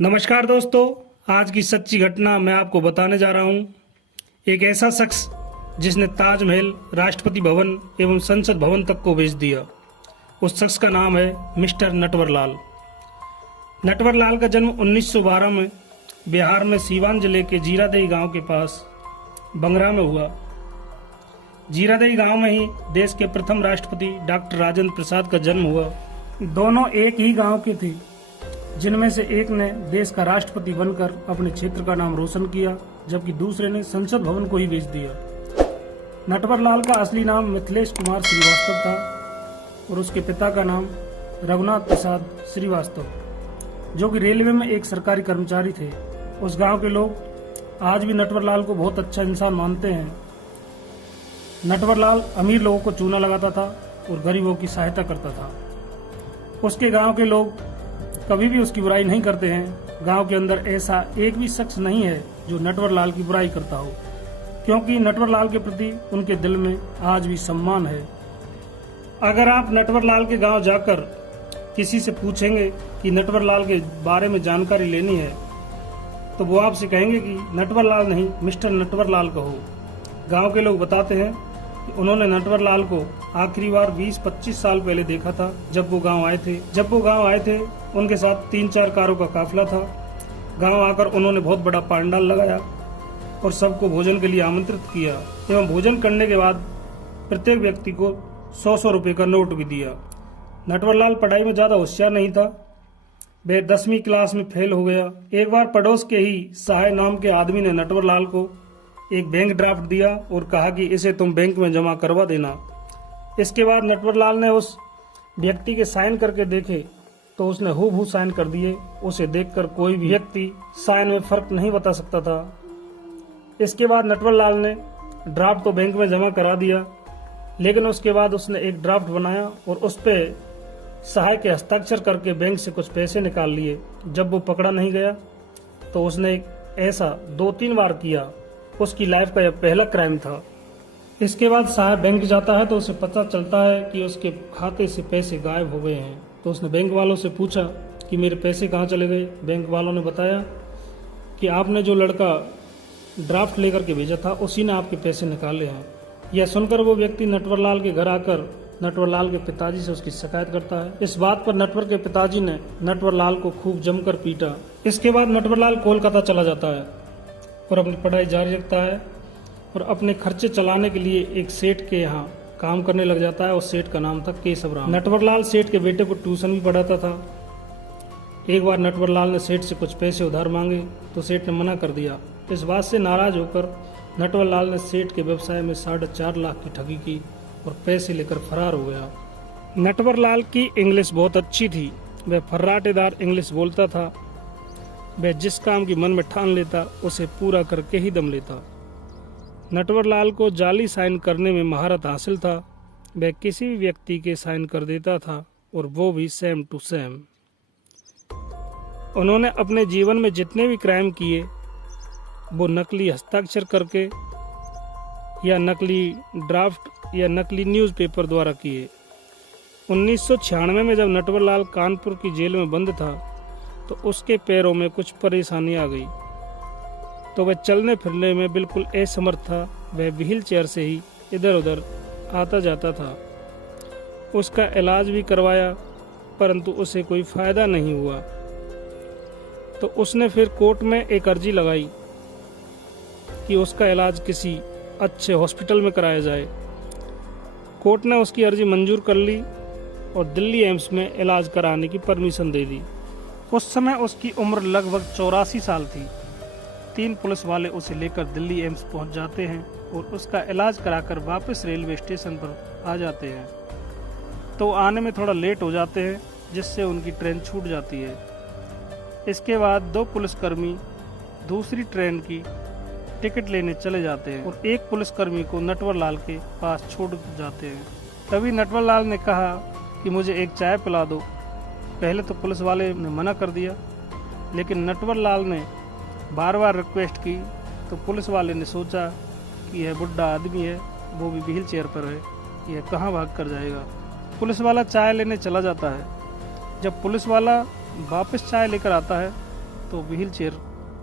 नमस्कार दोस्तों, आज की सच्ची घटना मैं आपको बताने जा रहा हूँ। एक ऐसा शख्स जिसने ताजमहल, राष्ट्रपति भवन एवं संसद भवन तक को बेच दिया। उस शख्स का नाम है मिस्टर नटवरलाल। नटवरलाल का जन्म 1912 में बिहार में सीवान जिले के जीरादेई गांव के पास बंगरा में हुआ। जीरादेई गांव में ही देश के प्रथम राष्ट्रपति डॉक्टर राजेंद्र प्रसाद का जन्म हुआ। दोनों एक ही गांव के थे, जिनमें से एक ने देश का राष्ट्रपति बनकर अपने क्षेत्र का नाम रोशन किया, जबकि दूसरे ने संसद भवन को ही बेच दिया। नटवरलाल का असली नाम मिथिलेश कुमार श्रीवास्तव था और उसके पिता का नाम रघुनाथ प्रसाद श्रीवास्तव, जो कि रेलवे में एक सरकारी कर्मचारी थे। उस गांव के लोग आज भी नटवरलाल को बहुत अच्छा इंसान मानते हैं। नटवरलाल अमीर लोगों को चूना लगाता था और गरीबों की सहायता करता था। उसके गांव के लोग कभी भी उसकी बुराई नहीं करते हैं। गांव के अंदर ऐसा एक भी शख्स नहीं है जो नटवरलाल की बुराई करता हो, क्योंकि नटवरलाल के प्रति उनके दिल में आज भी सम्मान है। अगर आप नटवरलाल के गांव जाकर किसी से पूछेंगे कि नटवरलाल के बारे में जानकारी लेनी है, तो वो आपसे कहेंगे कि नटवरलाल नहीं, मिस्टर नटवरलाल कहो। गांव के लोग बताते हैं कि उन्होंने नटवरलाल को आखिरी बार 20-25 साल पहले देखा था, जब वो गांव आए थे। उनके साथ 3-4 कारों का काफिला था। गांव आकर उन्होंने बहुत बड़ा पंडाल लगाया और सबको भोजन के लिए आमंत्रित किया एवं भोजन करने के बाद प्रत्येक व्यक्ति को 100-100 रुपए का नोट भी दिया। नटवरलाल पढ़ाई में ज्यादा होशियार नहीं था। वह 10वीं क्लास में फेल हो गया। एक बार पड़ोस के ही सहाय नाम के आदमी ने नटवरलाल को एक बैंक ड्राफ्ट दिया और कहा कि इसे तुम बैंक में जमा करवा देना। इसके बाद नटवरलाल ने उस व्यक्ति के साइन करके देखे तो उसने हूबहू साइन कर दिए। उसे देखकर कोई भी व्यक्ति साइन में फर्क नहीं बता सकता था। इसके बाद नटवरलाल ने ड्राफ्ट तो बैंक में जमा करा दिया, लेकिन उसके बाद उसने एक ड्राफ्ट बनाया और उस पे सहाय के हस्ताक्षर करके बैंक से कुछ पैसे निकाल लिए। जब वो पकड़ा नहीं गया तो उसने ऐसा 2-3 बार किया। उसकी लाइफ का यह पहला क्राइम था। इसके बाद सहाय बैंक जाता है तो उसे पता चलता है कि उसके खाते से पैसे गायब हो गए हैं। तो उसने बैंक वालों से पूछा कि मेरे पैसे कहाँ चले गए। बैंक वालों ने बताया कि आपने जो लड़का ड्राफ्ट लेकर के भेजा था, उसी ने आपके पैसे निकाले हैं। यह सुनकर वो व्यक्ति नटवरलाल के घर आकर नटवरलाल के पिताजी से उसकी शिकायत करता है। इस बात पर नटवर के पिताजी ने नटवरलाल को खूब जमकर पीटा। इसके बाद नटवरलाल कोलकाता चला जाता है और अपनी पढ़ाई जारी रखता है और अपने खर्चे चलाने के लिए एक सेठ के यहाँ काम करने लग जाता है। उस सेठ का नाम था केशव राम। नटवरलाल सेठ के बेटे को ट्यूशन भी पढ़ाता था। एक बार नटवरलाल ने सेठ से कुछ पैसे उधार मांगे तो सेठ ने मना कर दिया। इस बात से नाराज होकर नटवरलाल ने सेठ के व्यवसाय में 4.5 लाख की ठगी की और पैसे लेकर फरार हो गया। नटवरलाल की इंग्लिश बहुत अच्छी थी। वह फर्राटेदार इंग्लिश बोलता था। वह जिस काम की मन में ठान लेता उसे पूरा करके ही दम लेता। नटवरलाल को जाली साइन करने में महारत हासिल था। वह किसी भी व्यक्ति के साइन कर देता था और वो भी सेम टू सेम। उन्होंने अपने जीवन में जितने भी क्राइम किए वो नकली हस्ताक्षर करके या नकली ड्राफ्ट या नकली न्यूज़पेपर द्वारा किए। 1996 में जब नटवरलाल कानपुर की जेल में बंद था तो उसके पैरों में कुछ परेशानी आ गई, तो वह चलने फिरने में बिल्कुल असमर्थ था। वह व्हील चेयर से ही इधर उधर आता जाता था। उसका इलाज भी करवाया, परंतु उसे कोई फायदा नहीं हुआ। तो उसने फिर कोर्ट में एक अर्जी लगाई कि उसका इलाज किसी अच्छे हॉस्पिटल में कराया जाए। कोर्ट ने उसकी अर्जी मंजूर कर ली और दिल्ली एम्स में इलाज कराने की परमिशन दे दी। उस समय उसकी उम्र लगभग 84 साल थी। 3 पुलिस वाले उसे लेकर दिल्ली एम्स पहुंच जाते हैं और उसका इलाज कराकर वापस रेलवे स्टेशन पर आ जाते हैं। तो आने में थोड़ा लेट हो जाते हैं, जिससे उनकी ट्रेन छूट जाती है। इसके बाद 2 पुलिसकर्मी दूसरी ट्रेन की टिकट लेने चले जाते हैं और एक पुलिसकर्मी को नटवरलाल के पास छोड़ जाते हैं। तभी नटवरलाल ने कहा कि मुझे एक चाय पिला दो। पहले तो पुलिस वाले ने मना कर दिया, लेकिन नटवरलाल ने बार बार रिक्वेस्ट की तो पुलिस वाले ने सोचा कि यह बुढ़ा आदमी है, वो भी व्हील चेयर पर है, यह कहाँ भाग कर जाएगा। पुलिस वाला चाय लेने चला जाता है। जब पुलिस वाला वापस चाय लेकर आता है तो व्हील चेयर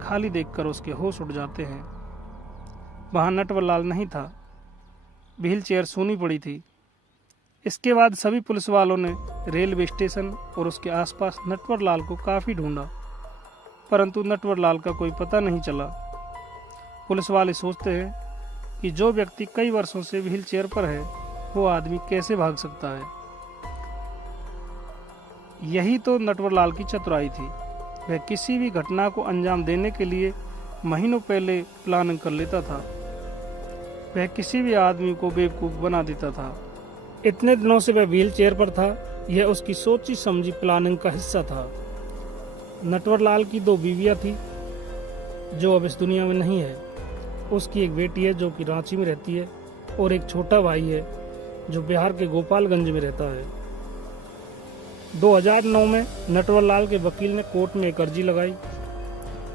खाली देखकर उसके होश उड़ जाते हैं। वहाँ नटवरलाल नहीं था, व्हील चेयर सूनी पड़ी थी। इसके बाद सभी पुलिस वालों ने रेलवे स्टेशन और उसके आसपास नटवरलाल को काफ़ी ढूंढा, परंतु नटवरलाल का कोई पता नहीं चला। पुलिस वाले सोचते हैं कि जो व्यक्ति कई वर्षों से व्हील चेयर पर है, वो आदमी कैसे भाग सकता है। यही तो नटवरलाल की चतुराई थी। वह किसी भी घटना को अंजाम देने के लिए महीनों पहले प्लानिंग कर लेता था। वह किसी भी आदमी को बेवकूफ़ बना देता था। इतने दिनों से वह व्हील चेयर पर था, यह उसकी सोची समझी प्लानिंग का हिस्सा था। नटवरलाल की 2 बीवियां थी जो अब इस दुनिया में नहीं है। उसकी एक बेटी है जो कि रांची में रहती है और एक छोटा भाई है जो बिहार के गोपालगंज में रहता है। 2009 में नटवरलाल के वकील ने कोर्ट में एक अर्जी लगाई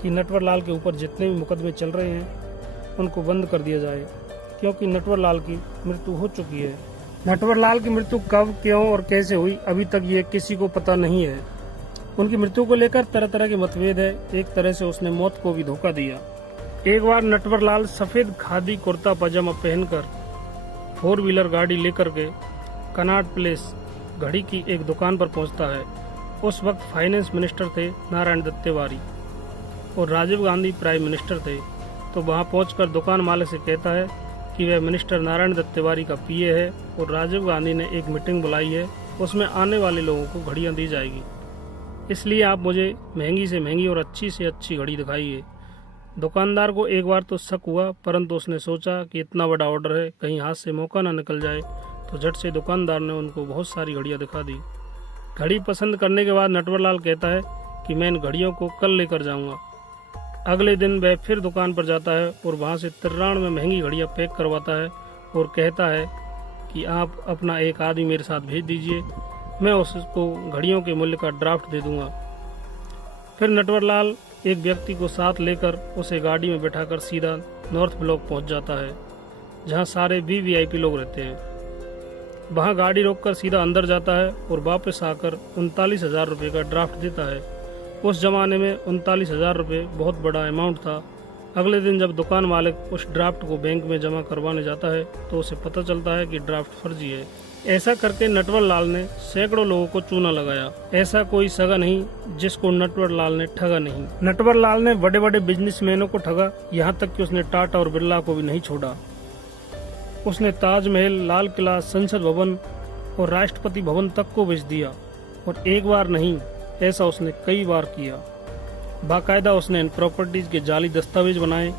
कि नटवरलाल के ऊपर जितने भी मुकदमे चल रहे हैं उनको बंद कर दिया जाए, क्योंकि नटवरलाल की मृत्यु हो चुकी है। नटवरलाल की मृत्यु कब, क्यों और कैसे हुई, अभी तक ये किसी को पता नहीं है। उनकी मृत्यु को लेकर तरह तरह के मतभेद है। एक तरह से उसने मौत को भी धोखा दिया। एक बार नटवरलाल सफेद खादी कुर्ता पजामा पहनकर 4 व्हीलर गाड़ी लेकर के कनॉट प्लेस घड़ी की एक दुकान पर पहुंचता है। उस वक्त फाइनेंस मिनिस्टर थे नारायण दत्त तिवारी और राजीव गांधी प्राइम मिनिस्टर थे। तो वहां पहुंचकर दुकान मालिक से कहता है कि वह मिनिस्टर नारायण दत्त तिवारी का पीए है और राजीव गांधी ने एक मीटिंग बुलाई है, उसमें आने वाले लोगों को घड़ियां दी जाएगी, इसलिए आप मुझे महंगी से महंगी और अच्छी से अच्छी घड़ी दिखाइए। दुकानदार को एक बार तो शक हुआ, परंतु उसने सोचा कि इतना बड़ा ऑर्डर है, कहीं हाथ से मौका ना निकल जाए, तो झट से दुकानदार ने उनको बहुत सारी घड़ियां दिखा दी। घड़ी पसंद करने के बाद नटवरलाल कहता है कि मैं इन घड़ियों को कल लेकर जाऊंगा। अगले दिन वह फिर दुकान पर जाता है और वहां से 93 महंगी घड़ियां पैक करवाता है और कहता है कि आप अपना एक आदमी मेरे साथ भेज दीजिए, मैं उसको घड़ियों के मूल्य का ड्राफ्ट दे दूंगा। फिर नटवरलाल एक व्यक्ति को साथ लेकर उसे गाड़ी में बैठाकर सीधा नॉर्थ ब्लॉक पहुंच जाता है, जहां सारे वीवीआईपी लोग रहते हैं। वहां गाड़ी रोककर सीधा अंदर जाता है और वापस आकर 39,000 रुपये का ड्राफ्ट देता है। उस जमाने में 39,000 रुपये बहुत बड़ा अमाउंट था। अगले दिन जब दुकान मालिक उस ड्राफ्ट को बैंक में जमा करवाने जाता है तो उसे पता चलता है कि ड्राफ्ट फर्जी है। ऐसा करके नटवरलाल ने सैकड़ों लोगों को चूना लगाया। ऐसा कोई सगा नहीं जिसको नटवरलाल ने ठगा नहीं। नटवरलाल ने बड़े बड़े बिजनेसमैनों को ठगा, यहाँ तक कि उसने टाटा और बिरला को भी नहीं छोड़ा। उसने ताजमहल, लाल किला, संसद भवन और राष्ट्रपति भवन तक को बेच दिया, और एक बार नहीं, ऐसा उसने कई बार किया। बाकायदा उसने इन प्रॉपर्टीज के जाली दस्तावेज बनाए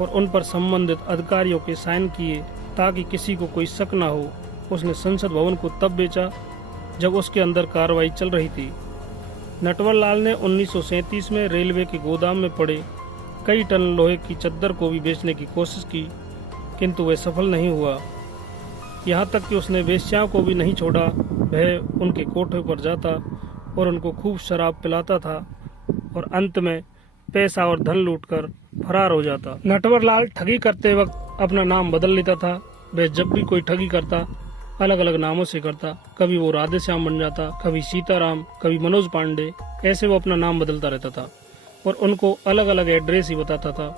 और उन पर संबंधित अधिकारियों के साइन किए ताकि किसी को कोई शक न हो। उसने संसद भवन को तब बेचा जब उसके अंदर कार्रवाई चल रही थी। नटवरलाल ने 1937 में रेलवे के गोदाम में पड़े कई टन लोहे की चद्दर को भी बेचने की कोशिश की, किंतु वह सफल नहीं हुआ। यहाँ तक कि उसने वेश्याओं को भी नहीं छोड़ा। वह उनके कोठे पर जाता और उनको खूब शराब पिलाता था और अंत में पैसा और धन लूटकर फरार हो जाता। नटवरलाल ठगी करते वक्त अपना नाम बदल लेता था। वह जब भी कोई ठगी करता अलग अलग नामों से करता। कभी वो राधे श्याम बन जाता, कभी सीताराम, कभी मनोज पांडे। ऐसे वो अपना नाम बदलता रहता था और उनको अलग अलग एड्रेस ही बताता था।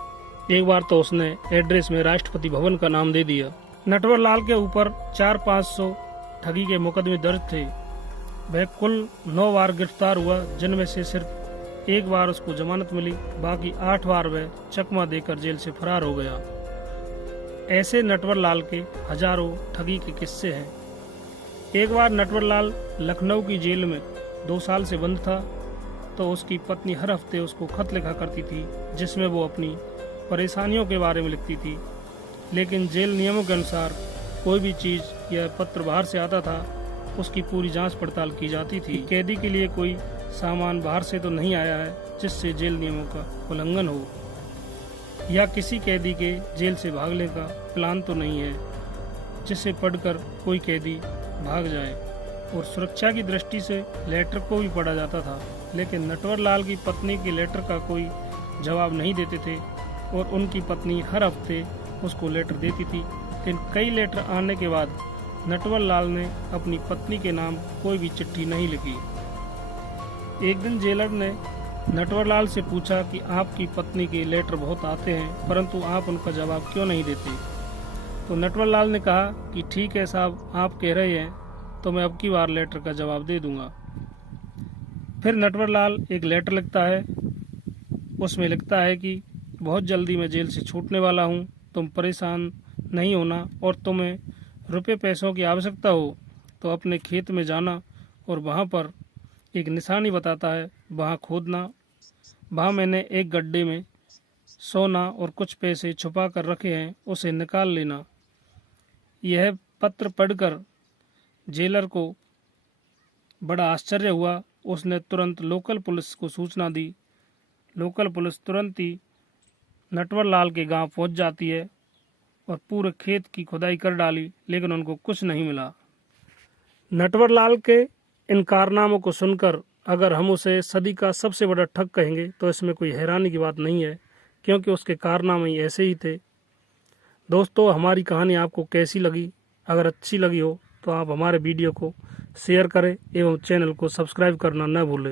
एक बार तो उसने एड्रेस में राष्ट्रपति भवन का नाम दे दिया। नटवरलाल के ऊपर 400-500 ठगी के मुकदमे दर्ज थे। वह कुल 9 बार गिरफ्तार हुआ, जिनमें से सिर्फ एक बार उसको जमानत मिली, बाकी 8 बार वह चकमा देकर जेल से फरार हो गया। ऐसे नटवरलाल के हजारों ठगी के किस्से हैं। एक बार नटवरलाल लखनऊ की जेल में 2 साल से बंद था, तो उसकी पत्नी हर हफ्ते उसको खत लिखा करती थी, जिसमें वो अपनी परेशानियों के बारे में लिखती थी। लेकिन जेल नियमों के अनुसार कोई भी चीज़ या पत्र बाहर से आता था, उसकी पूरी जांच पड़ताल की जाती थी। कैदी के लिए कोई सामान बाहर से तो नहीं आया है जिससे जेल नियमों का उल्लंघन हो, या किसी कैदी के जेल से भागने का प्लान तो नहीं है जिसे पढ़कर कोई कैदी भाग जाए। और सुरक्षा की दृष्टि से लेटर को भी पढ़ा जाता था, लेकिन नटवरलाल की पत्नी के लेटर का कोई जवाब नहीं देते थे और उनकी पत्नी हर हफ्ते उसको लेटर देती थी। लेकिन कई लेटर आने के बाद नटवरलाल ने अपनी पत्नी के नाम कोई भी चिट्ठी नहीं लिखी। एक दिन जेलर ने नटवरलाल से पूछा कि आपकी पत्नी के लेटर बहुत आते हैं, परंतु आप उनका जवाब क्यों नहीं देते। तो नटवरलाल ने कहा कि ठीक है साहब, आप कह रहे हैं तो मैं अब की बार लेटर का जवाब दे दूंगा। फिर नटवरलाल एक लेटर लिखता है। उसमें लिखता है कि बहुत जल्दी मैं जेल से छूटने वाला हूँ, तुम परेशान नहीं होना, और तुम्हें रुपये पैसों की आवश्यकता हो तो अपने खेत में जाना और वहाँ पर एक निशानी बताता है, वहाँ खोदना। वहाँ मैंने एक गड्ढे में सोना और कुछ पैसे छुपा कर रखे हैं, उसे निकाल लेना। यह पत्र पढ़कर जेलर को बड़ा आश्चर्य हुआ। उसने तुरंत लोकल पुलिस को सूचना दी। लोकल पुलिस तुरंत ही नटवरलाल के गांव पहुंच जाती है और पूरे खेत की खुदाई कर डाली, लेकिन उनको कुछ नहीं मिला। नटवरलाल के इन कारनामों को सुनकर अगर हम उसे सदी का सबसे बड़ा ठग कहेंगे तो इसमें कोई हैरानी की बात नहीं है, क्योंकि उसके कारनामे ऐसे ही थे। दोस्तों, हमारी कहानी आपको कैसी लगी? अगर अच्छी लगी हो तो आप हमारे वीडियो को शेयर करें एवं चैनल को सब्सक्राइब करना न भूलें।